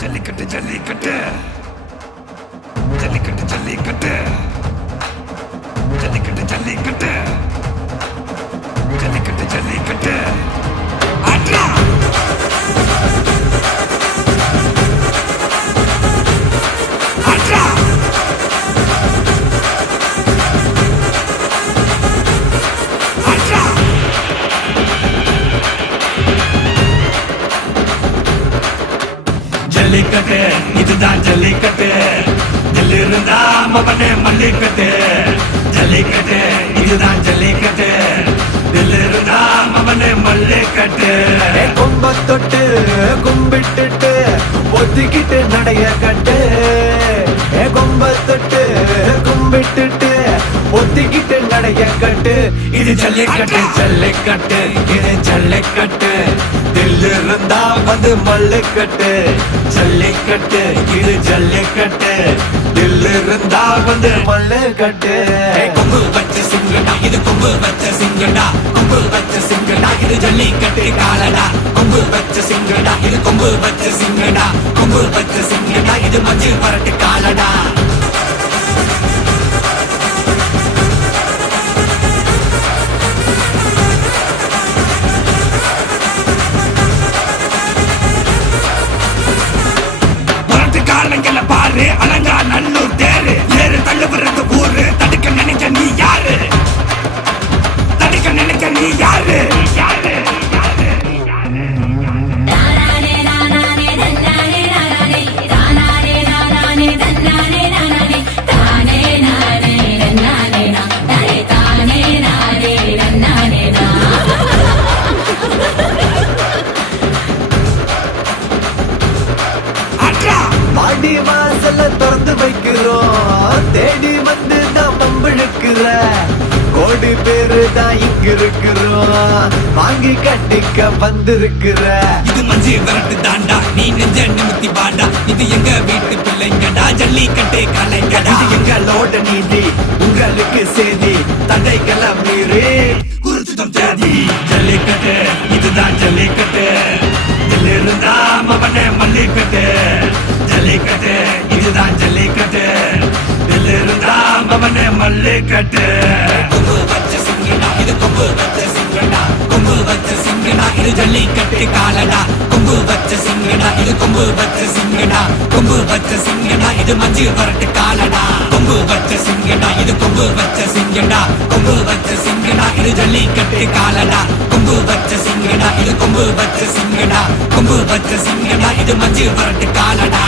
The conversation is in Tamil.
ஜல்லிக்கட்டு ஜல்லிக்கட்டு ஜல்லிக்கட்டு ஜல்லிக்கட்டு ஜல்லிக்கட்டு ஜல்லிக்கட்டு ஜல்லிக்கட்டு ஜல்லிக்கட்டு ஆட்ரா ஆட்ரா ஆட்ரா ஜல்லிக்கட்டு இதுதான் ஜல்லிக்கட்டு தில்லிருந்தா மவனே மல்லிக்கட்டு ஜல்லிக்கட்டு இதுதான் ஜல்லிக்கட்டு தில்லிருந்தா மவனே மல்லிக்கட்டு கொம்ப தொட்டு கும்பிட்டுட்டு ஒத்திக்கிட்டு நடைய கட்டு கொம்ப தொட்டு கும்பிட்டுட்டு ஒத்திக்கிட்டு நடைய கட்டு இது ஜல்லிக்கட்டு ஜல்லிக்கட்டு இது ஜல்லிக்கட்டு தில்லிருந்தா வந்து மல்லுக்கட்டு ஜல்லிக்கட்டு இது ஜல்லிக்கட்டு தில்லிருந்தா வந்து மல்லுக்கட்டு கொம்பு வச்ச சிங்கடா இது கொம்பு வச்ச சிங்கடா கொம்பு வச்ச சிங்கடா இது ஜல்லிக்கட்டு காலடா கொம்பு வச்ச சிங்கடா இது கொம்பு வச்ச சிங்கடா கொம்பு வச்ச சிங்கடா இது மஞ்சள் பரட்டு காலடா காலங்கள பாரு அலங்கா நல்லூர் தேரு ஏறு தள்ளுபுறது ஊரு தடுக்க நினைக்க நீ யாரு தடுக்க நினைக்க நீ யாரு யாரு பாடி வாசல திறந்து வைக்கிறோம் தேடி வந்து தான் பம்பிழுக்கிற கோடி பேரு தான் இங்க இருக்கிறோம் வாங்கி கட்டிக்க வந்திருக்கிற இது மஞ்சி வரட்டு தாண்டா நீ நெஞ்ச நிமித்தி பாண்டா இது எங்க வீட்டு பிள்ளைங்கடா ஜல்லிக்கட்டு கலைங்கடா இது எங்களோட நீதி உங்களுக்கு செய்தி தடைகளை மீறி குறிச்சுட்டம் தேதி ஜல்லிக்கட்டு இதுதான் ஜல்லிக்கட்டு இதிலிருந்தா மவனே மல்லிக்கட்டு ஜல்லிக்கட்டு இதுதான் ஜல்லிக்கட்டு இதிலிருந்தா மவனே மல்லிக்கட்டு கொம்பு வச்ச சிங்கடா இது கொம்பு வச்ச சிங்கடா கொம்பு வச்ச சிங்கடா இது ஜல்லிக்கட்டு காலடா கொம்பு வச்ச சிங்கடா இது கொம்பு வச்ச சிங்கடா கொம்பு வச்ச சிங்கடா இது மஞ்சள் வரட்டு காலடா கொம்பு வச்ச சிங்கடா இது கொம்பு வச்ச சிங்கடா கொம்பு வச்ச சிங்கடா இது ஜல்லிக்கட்டு காலடா கொம்பு வச்ச சிங்கடா இது கொம்பு வச்ச சிங்கடா கொம்பு வச்ச சிங்கடா இது மஞ்சள் வரட்டு காலடா